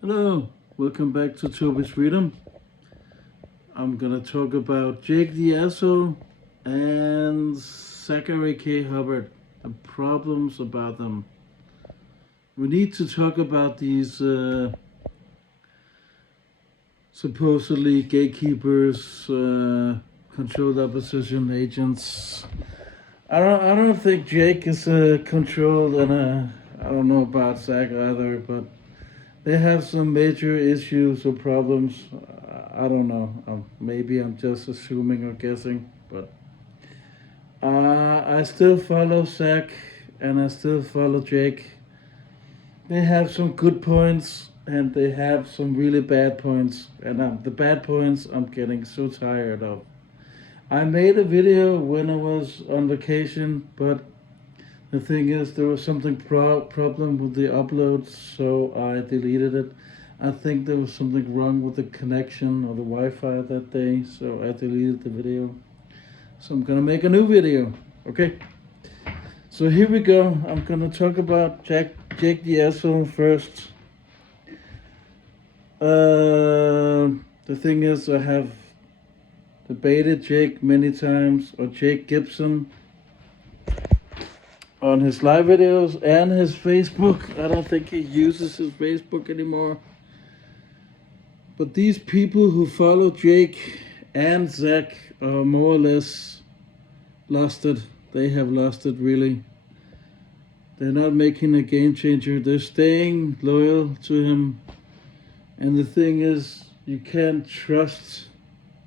Hello, welcome back to Toby's Freedom. I'm gonna talk about Jake the Asshole and Zachary K. Hubbard. The problems about them. We need to talk about these supposedly gatekeepers, controlled opposition agents. I don't think Jake is controlled, and I don't know about Zach either, but they have some major issues or problems. I don't know. Maybe I'm just assuming or guessing, but I still follow Zach and I still follow Jake. They have some good points and they have some really bad points, and the bad points I'm getting so tired of. I made a video when I was on vacation, but the thing is, there was something problem with the upload, so I deleted it. I think there was something wrong with the connection or the Wi-Fi that day, so I deleted the video. So I'm gonna make a new video, okay? So here we go. I'm gonna talk about Jake the Asshole first. The thing is, I have debated Jake many times, or Jake Gibson, on his live videos and his Facebook. I don't think he uses his Facebook anymore. But these people who follow Jake and Zach are more or less lost it. They have lost it, really. They're not making a game changer. They're staying loyal to him. And the thing is, you can't trust.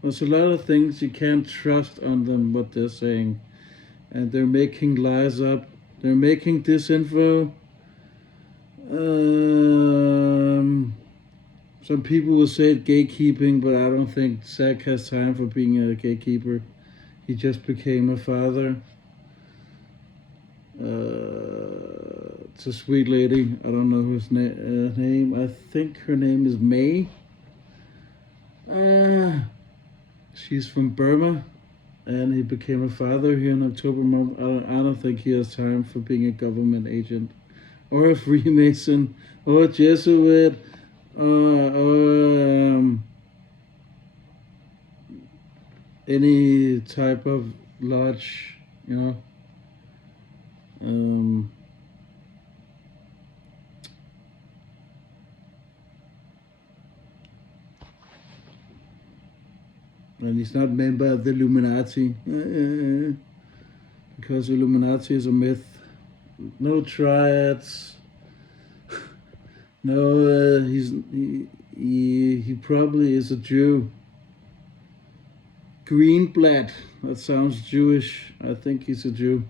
There's a lot of things you can't trust on them, what they're saying. And they're making lies up. They're making disinfo. Some people will say gatekeeping, but I don't think Zach has time for being a gatekeeper. He just became a father. It's a sweet lady. I don't know whose name. I think her name is May. She's from Burma, and he became a father here in October month. I don't think he has time for being a government agent, or a Freemason, or a Jesuit, or any type of lodge, you know. And he's not a member of the Illuminati, because Illuminati is a myth. No triads. No, he probably is a Jew. Greenblatt. That sounds Jewish. I think he's a Jew.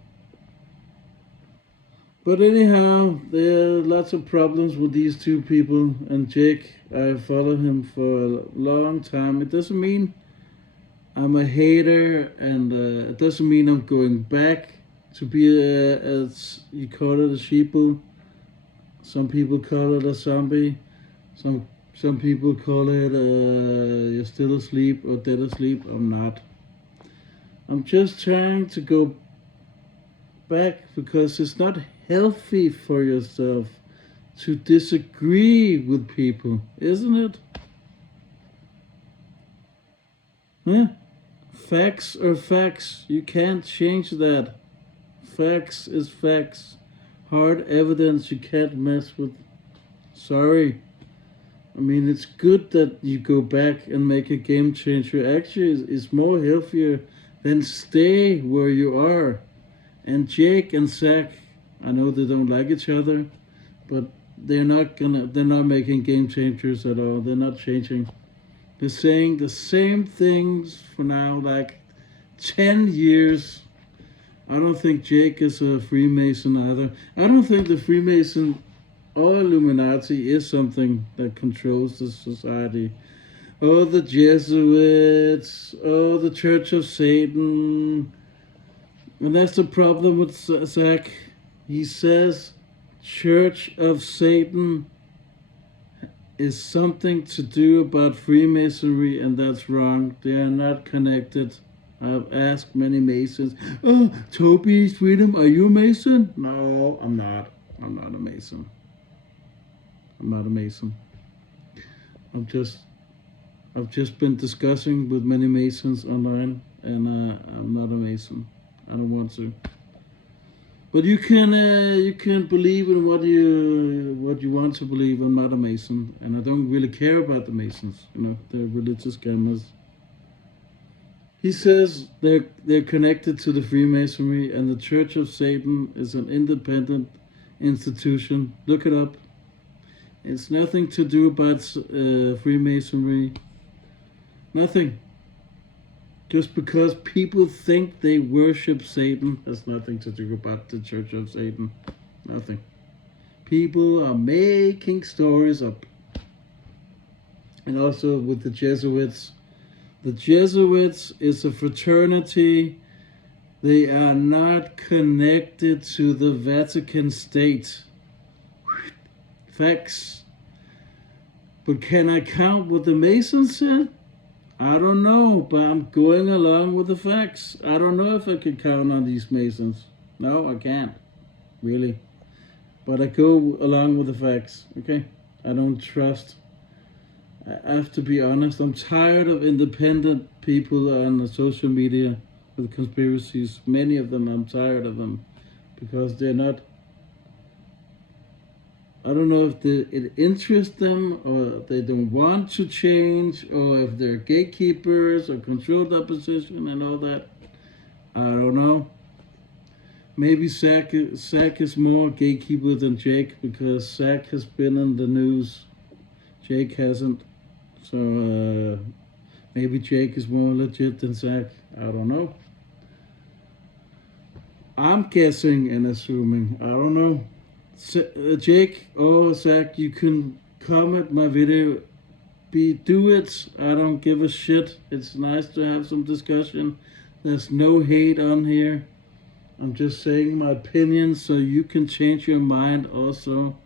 But anyhow, there are lots of problems with these two people. And Jake, I follow him for a long time. It doesn't mean I'm a hater, and it doesn't mean I'm going back to be as you call it, a sheeple. Some people call it a zombie. Some people call it you're still asleep or dead asleep. I'm not. I'm just trying to go back because it's not healthy for yourself to disagree with people, isn't it? Huh? Facts are facts. You can't change that. Facts is facts. Hard evidence you can't mess with. Sorry. I mean, it's good that you go back and make a game changer. Actually, it's more healthier than stay where you are. And Jake and Zach, I know they don't like each other, but they're not making game changers at all. They're not changing. They're saying the same things for now, like 10 years. I don't think Jake is a Freemason either. I don't think the Freemason or Illuminati is something that controls the society. Oh, the Jesuits, oh, the Church of Satan. And that's the problem with Zach. He says Church of Satan is something to do about Freemasonry, and that's wrong. They are not connected. I've asked many Masons. Oh, Toby's Freedom, are you a Mason? No, I'm not. I'm not a Mason. I'm not a Mason. I've just been discussing with many Masons online, and I'm not a Mason. I don't want to. But you can believe in what you want to believe. I'm not a Mason, and I don't really care about the Masons. They're religious scammers. He says they're connected to the Freemasonry, and the Church of Satan is an independent institution. Look it up. It's nothing to do about Freemasonry. Nothing. Just because people think they worship Satan has nothing to do about the Church of Satan. Nothing. People are making stories up. And also with the Jesuits. The Jesuits is a fraternity. They are not connected to the Vatican State. Facts. But can I count what the Masons said? I don't know, but I'm going along with the facts. I don't know if I can count on these Masons. No, I can't. Really. But I go along with the facts, okay? I don't trust. I have to be honest. I'm tired of independent people on the social media with conspiracies. Many of them, I'm tired of them. Because they're not... I don't know if it interests them, or they don't want to change, or if they're gatekeepers or control that position and all that. I don't know. Maybe Zach is more gatekeeper than Jake, because Zach has been in the news. Jake hasn't. So maybe Jake is more legit than Zach. I don't know. I'm guessing and assuming. I don't know. Jake or Zach, you can comment my video. Do it. I don't give a shit. It's nice to have some discussion. There's no hate on here. I'm just saying my opinion so you can change your mind also.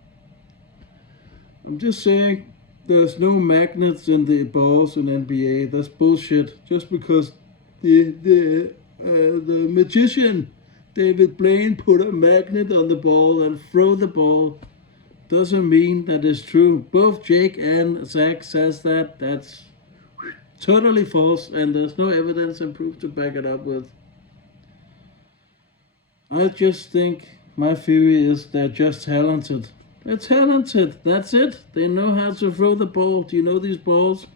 I'm just saying there's no magnets in the balls in NBA. That's bullshit. Just because the magician David Blaine put a magnet on the ball and throw the ball doesn't mean that it's true. Both Jake and Zach says that. That's totally false, and there's no evidence and proof to back it up with. I just think my theory is they're just talented. They're talented. That's it. They know how to throw the ball. Do you know these balls?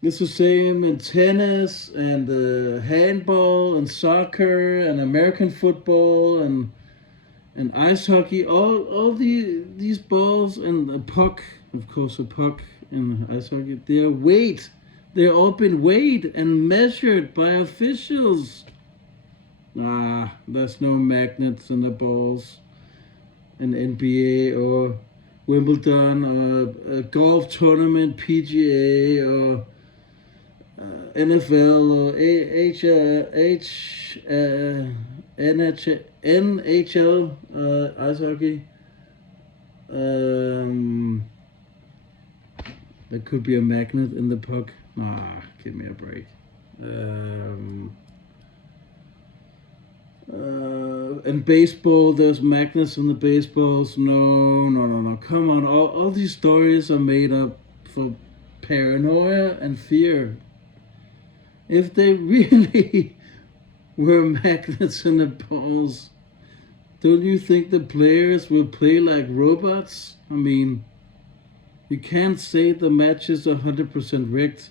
It's the same in tennis and handball and soccer and American football and ice hockey. All these balls and a puck, of course, a puck in ice hockey. They're all been weighed and measured by officials. There's no magnets in the balls in NBA or Wimbledon or a golf tournament, PGA or NFL or NHL ice hockey. There could be a magnet in the puck. Give me a break. In baseball, there's magnets in the baseballs. No. Come on. All these stories are made up for paranoia and fear. If they really were magnets in the balls, don't you think the players will play like robots? I mean, you can't say the matches are 100% rigged.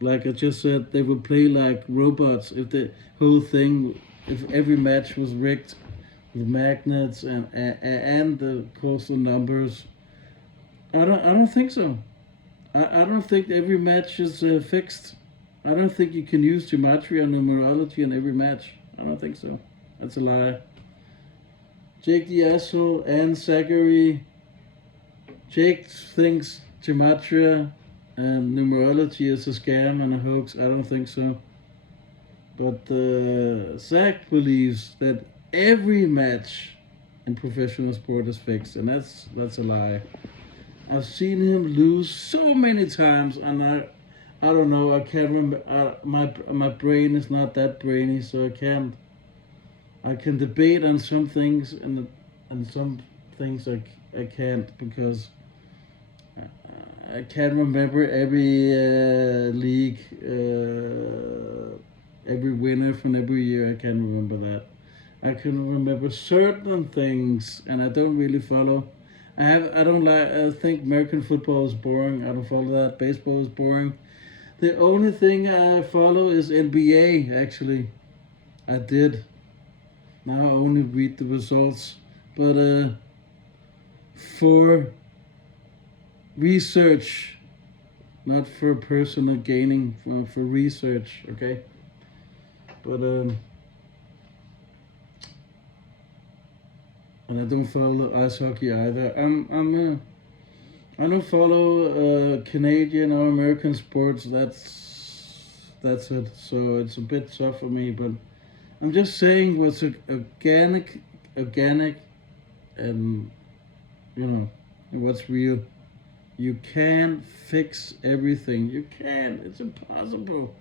Like I just said, they would play like robots if the whole thing, if every match was rigged with magnets and the coastal numbers. I don't think so. I don't think every match is fixed. I don't think you can use geometry or numerology in every match. I don't think so. That's a lie. Jake the asshole and Zachrey. Jake thinks gematria and numerology is a scam and a hoax. I don't think so. But Zach believes that every match in professional sport is fixed, and that's a lie. I've seen him lose so many times, and I don't know. I can't remember. My brain is not that brainy, so I can debate on some things, and some things I can't, because I can't remember every league, every winner from every year. I can't remember that. I can remember certain things, and I don't really follow. I don't like. I think American football is boring. I don't follow that. Baseball is boring. The only thing I follow is NBA. Actually, I did. Now I only read the results, but for research, not for personal gaining, for research. Okay, but and I don't follow ice hockey either. I don't follow Canadian or American sports. That's it. So it's a bit tough for me, but I'm just saying what's organic, and you know what's real. You can't fix everything. You can't. It's impossible.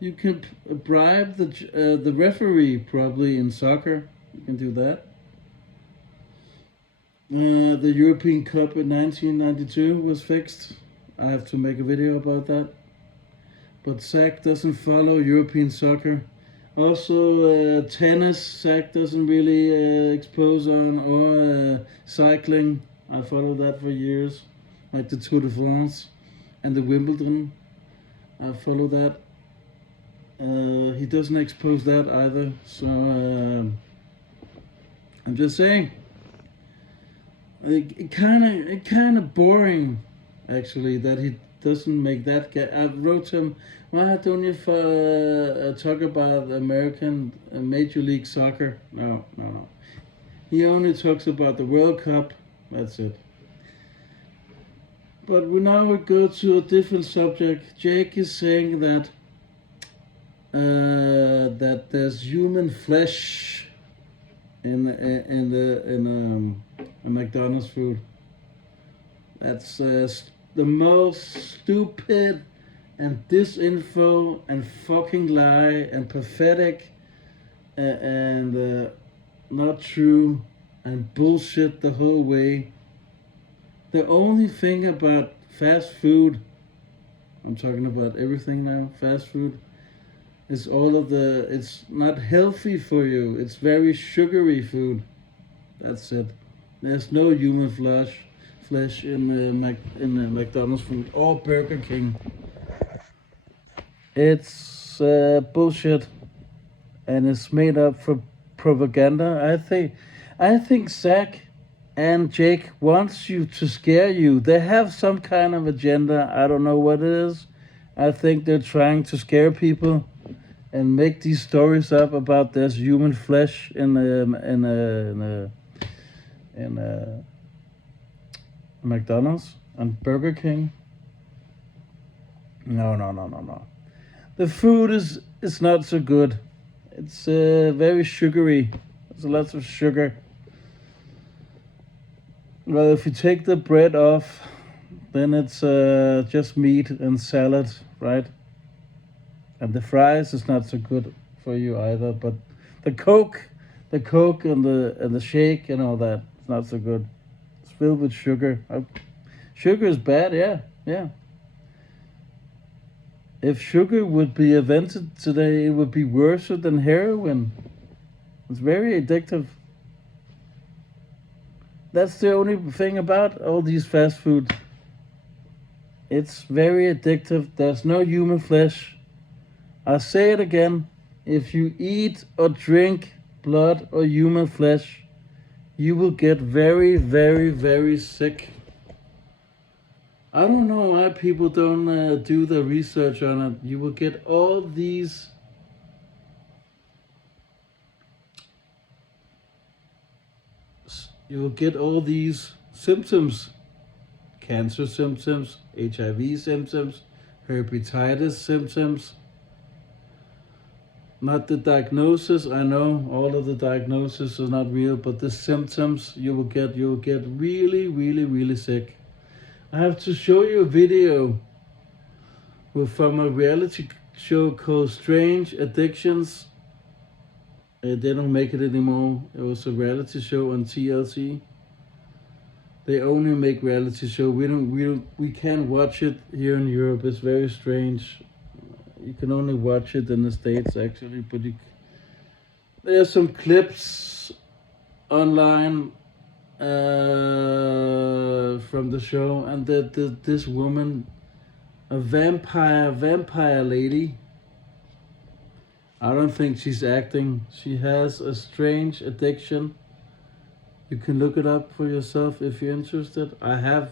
You can bribe the referee probably in soccer. You can do that. The European Cup in 1992 was fixed. I have to make a video about that. But Zach doesn't follow European soccer. Also, tennis, Zach doesn't really expose on, or cycling. I followed that for years, like the Tour de France and the Wimbledon. I follow that. He doesn't expose that either. So I'm just saying. It kind of boring, actually, that he doesn't make that. I wrote to him, why don't you talk about American Major League Soccer? No. He only talks about the World Cup. That's it. But now we go to a different subject. Jake is saying that that there's human flesh in McDonald's food. That's the most stupid and disinfo and fucking lie and pathetic and not true and bullshit the whole way. The only thing about fast food, I'm talking about everything now, fast food, is it's not healthy for you. It's very sugary food. That's it. There's no human flesh in McDonald's food or Burger King. It's bullshit, and it's made up for propaganda. I think Zach and Jake wants you to scare you. They have some kind of agenda. I don't know what it is. I think they're trying to scare people and make these stories up about there's human flesh in McDonald's and Burger King. No. The food is not so good. It's very sugary. There's lots of sugar. Well, if you take the bread off, then it's just meat and salad, right? And the fries is not so good for you either. But the Coke and the shake and all that, it's not so good. It's filled with sugar. Sugar is bad, yeah. If sugar would be invented today, it would be worse than heroin. It's very addictive. That's the only thing about all these fast food. It's very addictive. There's no human flesh. I say it again. If you eat or drink blood or human flesh, you will get very, very, very sick. I don't know why people don't do the research on it. You will get all these symptoms. Cancer symptoms, HIV symptoms, hepatitis symptoms. Not the diagnosis. I know all of the diagnosis is not real, but the symptoms you'll get really, really, really sick. I have to show you a video from a reality show called Strange Addictions. They don't make it anymore. It was a reality show on TLC. They only make reality show. We can't watch it here in Europe. It's very strange. You can only watch it in the States actually, but there's some clips online from the show, and this woman, a vampire lady. I don't think she's acting. She has a strange addiction. You can look it up for yourself if you're interested. I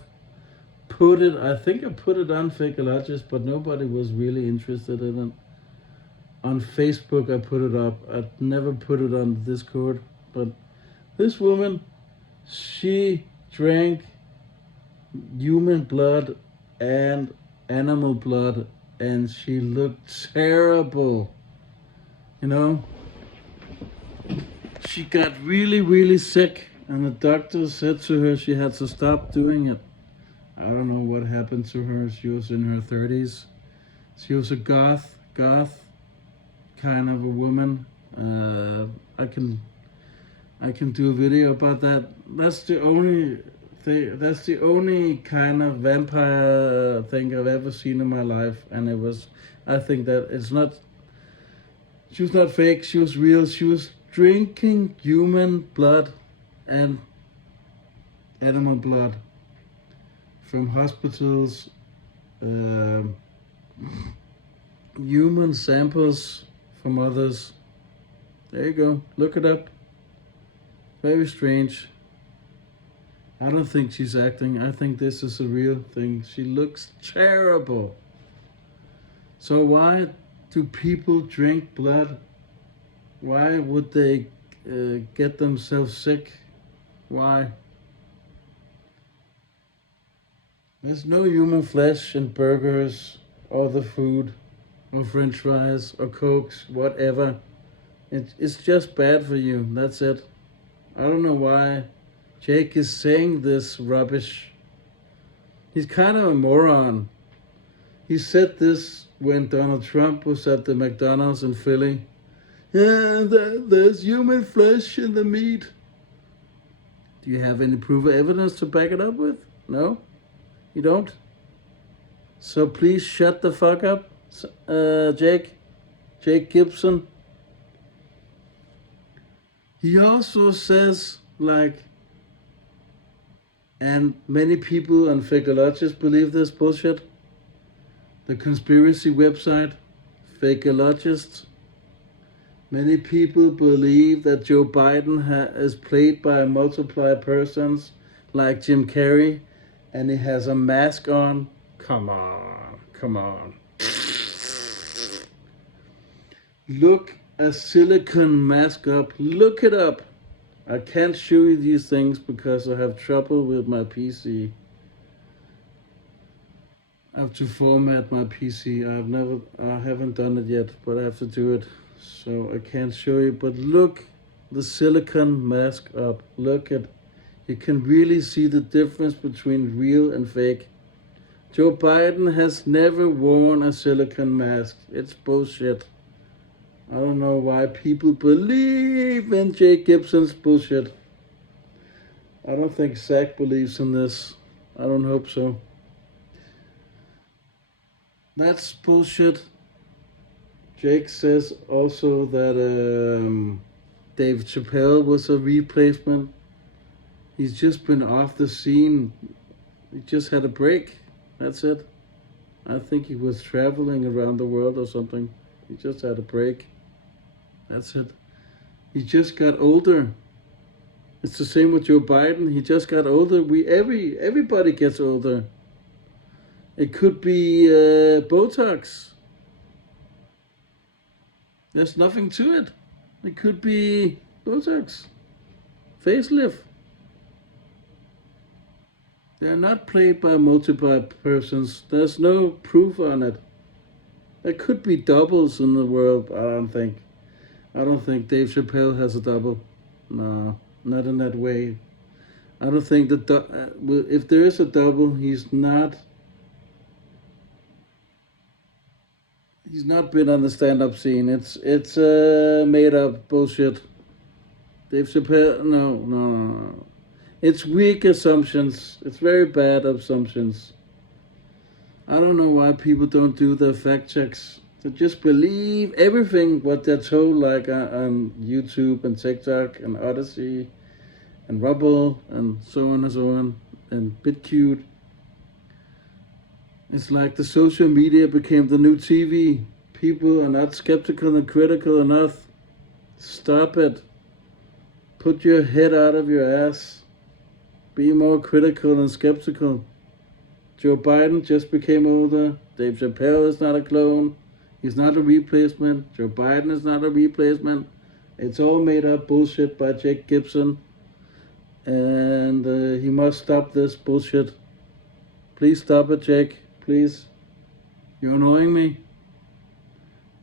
think I put it on Fakeologist, but nobody was really interested in it. On Facebook I put it up. I never put it on Discord. But this woman, she drank human blood and animal blood, and she looked terrible. You know, she got really, really sick, and the doctor said to her she had to stop doing it. I don't know what happened to her. She was in her 30s. She was a goth kind of a woman. I can do a video about that. That's the only thing. That's the only kind of vampire thing I've ever seen in my life, and it was. I think that it's not. She was not fake. She was real. She was drinking human blood and animal blood from hospitals, human samples from others. There you go. Look it up. Very strange. I don't think she's acting. I think this is a real thing. She looks terrible. So why do people drink blood? Why would they get themselves sick? Why? There's no human flesh in burgers or the food or french fries or cokes, whatever. It's just bad for you. That's it. I don't know why Jake is saying this rubbish. He's kind of a moron. He said this when Donald Trump was at the McDonald's in Philly. Yeah, there's human flesh in the meat. Do you have any proof or evidence to back it up with? No? You don't? So please shut the fuck up, Jake Gibson. He also says, like, and many people on Fakeologist believe this bullshit. The conspiracy website, Fakeologist. Many people believe that Joe Biden is played by multiple persons, like Jim Carrey, and he has a mask on. Come on. Look a silicone mask up. Look it up. I can't show you these things because I have trouble with my PC. I have to format my PC. I haven't done it yet, but I have to do it. So I can't show you, but look the silicone mask up. Look at, you can really see the difference between real and fake. Joe Biden has never worn a silicone mask. It's bullshit. I don't know why people believe in Jake Gibson's bullshit. I don't think Zach believes in this. I don't hope so. That's bullshit. Jake says also that Dave Chappelle was a replacement. He's just been off the scene. He just had a break. That's it. I think he was traveling around the world or something. He just had a break. That's it. He just got older. It's the same with Joe Biden. He just got older. Everybody gets older. It could be Botox. There's nothing to it. It could be Botox, facelift. They're not played by multiple persons. There's no proof on it. There could be doubles in the world. I don't think Dave Chappelle has a double. No, not in that way. I don't think that if there is a double, he's not been on the stand-up scene. It's made up bullshit. Dave Chappelle, no. It's weak assumptions. It's very bad assumptions. I don't know why people don't do their fact checks. They just believe everything what they're told, like on YouTube and TikTok and Odyssey and Rubble and so on and so on and BitCute. It's like the social media became the new TV. People are not skeptical and critical enough. Stop it. Put your head out of your ass. Be more critical and skeptical. Joe Biden just became older. Dave Chappelle is not a clone. He's not a replacement. Joe Biden is not a replacement. It's all made up bullshit by Jake Gibson. And he must stop this bullshit. Please stop it, Jake. Please. You're annoying me.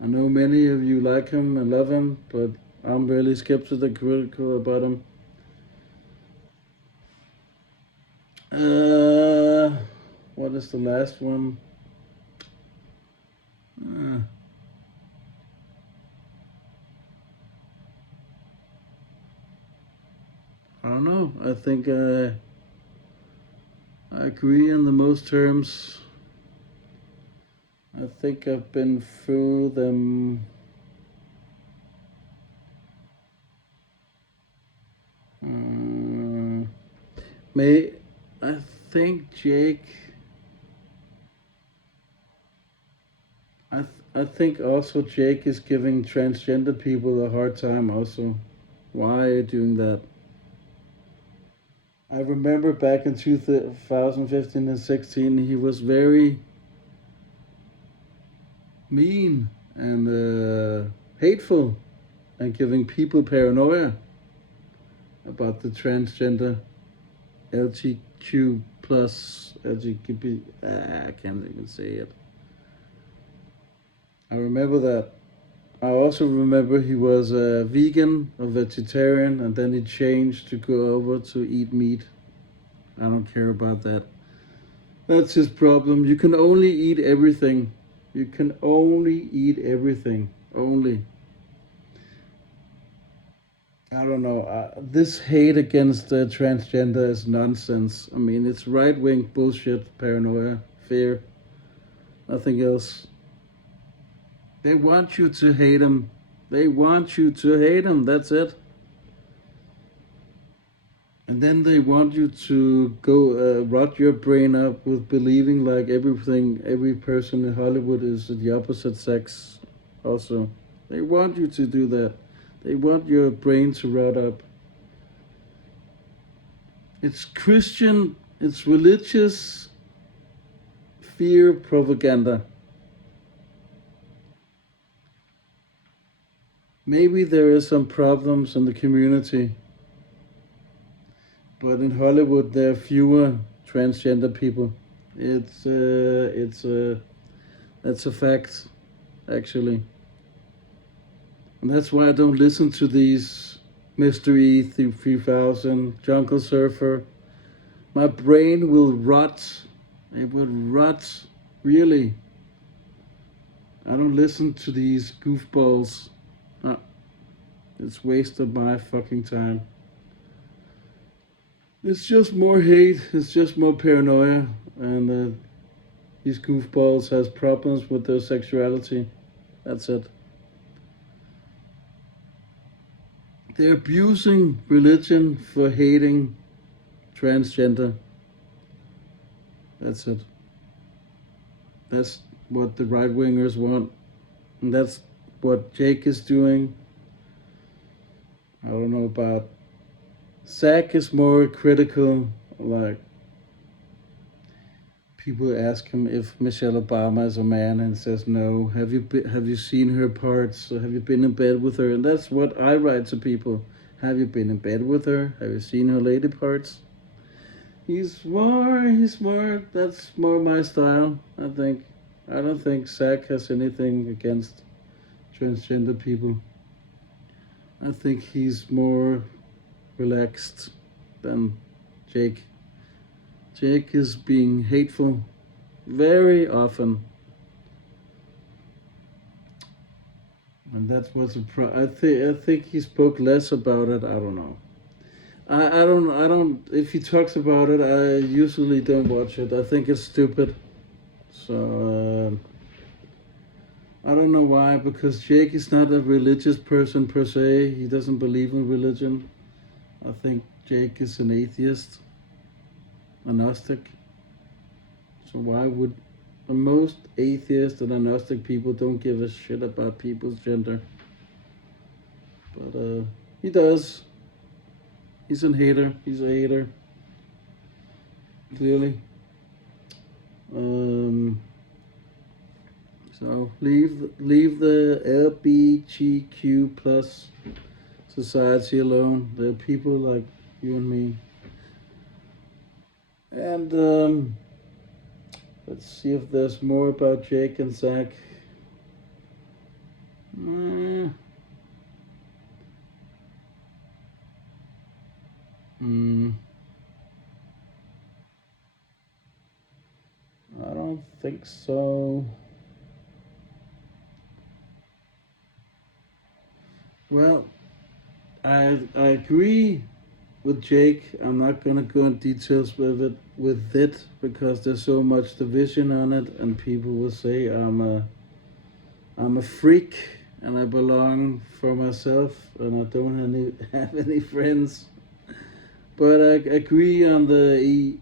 I know many of you like him and love him, but I'm really skeptical and critical about him. What is the last one? I don't know. I think I agree on the most terms. I think I've been through them. May I think Jake. I think also Jake is giving transgender people a hard time. Also, why are you doing that? I remember back in 2015 and 16, he was very mean and hateful and giving people paranoia about the transgender LGQ plus LGBT. I can't even say it. I remember that. I also remember he was a vegan or vegetarian, and then he changed to go over to eat meat. I don't care about that. That's his problem. You can only eat everything. You can only eat everything. Only. I don't know. This hate against transgender is nonsense. I mean, it's right wing bullshit, paranoia, fear, nothing else. They want you to hate him. They want you to hate him. That's it. And then they want you to go rot your brain up with believing like everything, every person in Hollywood is the opposite sex. Also, they want you to do that. They want your brain to rot up. It's Christian, it's religious fear propaganda. Maybe there is some problems in the community, but in Hollywood there are fewer transgender people. That's a fact, actually. And that's why I don't listen to these Mystery 3000, Jungle Surfer. My brain will rot. It will rot, really. I don't listen to these goofballs. It's wasted my fucking time. It's just more hate. It's just more paranoia, and these goofballs has problems with their sexuality. That's it. They're abusing religion for hating transgender. That's it. That's what the right wingers want, and that's what Jake is doing. I don't know about. Zach is more critical. Like, people ask him if Michelle Obama is a man, and says no. Have you seen her parts? Have you been in bed with her? And that's what I write to people. Have you been in bed with her? Have you seen her lady parts? He's more. That's more my style, I think. I don't think Zach has anything against transgender people. I think he's more relaxed than Jake. Jake is being hateful very often. And that's what's I think he spoke less about it. I don't know. I don't. If he talks about it, I usually don't watch it. I think it's stupid. So I don't know why. Because Jake is not a religious person per se. He doesn't believe in religion. I think Jake is an atheist, agnostic. So why would most atheist and agnostic people don't give a shit about people's gender? But he does. He's a hater. He's a hater. Clearly. Um, so leave the LBGQ plus society alone. They're people like you and me. And let's see if there's more about Jake and Zach. Mm. Mm. I don't think so. Well, I agree with Jake. I'm not gonna go in details with it because there's so much division on it, and people will say I'm a freak and I belong for myself and I don't have any friends. But I agree on the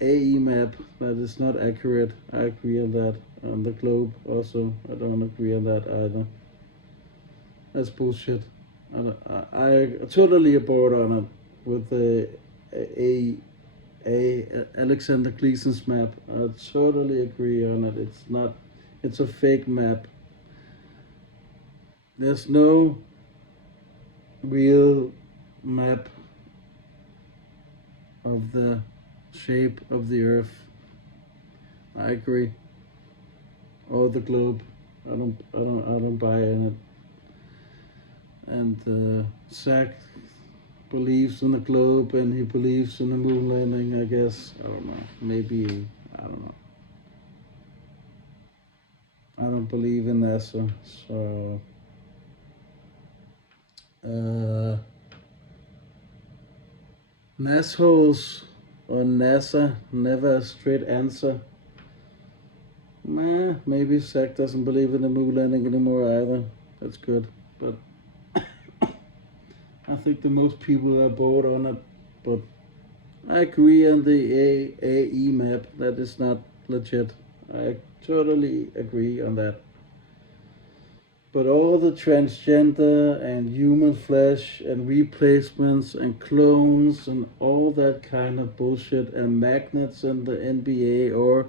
AE map that is not accurate. I agree on that. On the globe also, I don't agree on that either. That's bullshit. I totally aboard on it with the Alexander Gleason's map. I totally agree on it. It's not. It's a fake map. There's no real map of the shape of the Earth. I agree. Or the globe. I don't buy in it. And Zach believes in the globe and he believes in the moon landing, I guess. I don't know. Maybe, I don't know. I don't believe in NASA, so NASHoles or NASA, never a straight answer. Nah, maybe Zach doesn't believe in the moon landing anymore either. That's good, but I think the most people are bored on it. But I agree on the AE map. That is not legit. I totally agree on that. But all the transgender and human flesh and replacements and clones and all that kind of bullshit and magnets in the NBA or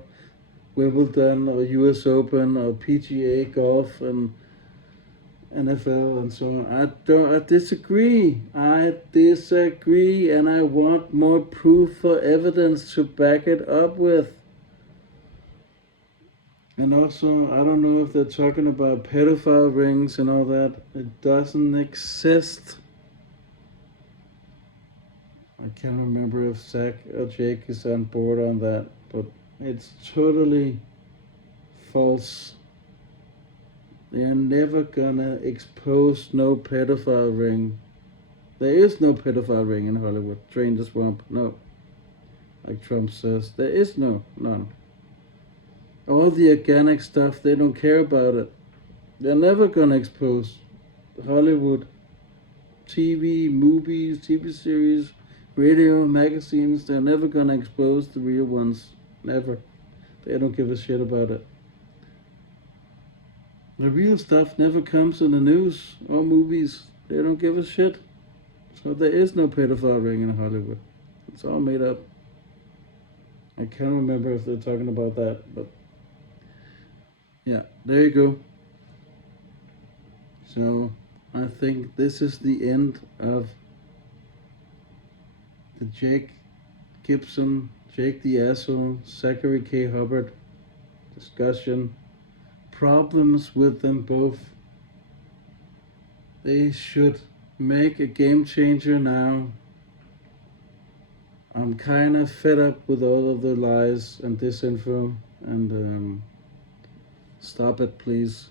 Wimbledon or US Open or PGA golf and NFL and so on. I disagree. I disagree, and I want more proof or evidence to back it up with. And also, I don't know if they're talking about pedophile rings and all that. It doesn't exist. I can't remember if Zach or Jake is on board on that, but it's totally false. They're never gonna expose no pedophile ring. There is no pedophile ring in Hollywood. Drain the swamp. No. Like Trump says. There is none. All the organic stuff, they don't care about it. They're never gonna expose Hollywood. TV, movies, TV series, radio, magazines, they're never gonna expose the real ones. Never. They don't give a shit about it. The real stuff never comes in the news or movies. They don't give a shit. So there is no pedophile ring in Hollywood. It's all made up. I can't remember if they're talking about that, but yeah, there you go. So I think this is the end of the Jake Gibson, Jake the Asshole, Zachary K. Hubbard discussion. Problems with them both. They should make a game changer now. I'm kind of fed up with all of the lies and disinfo, and stop it, please.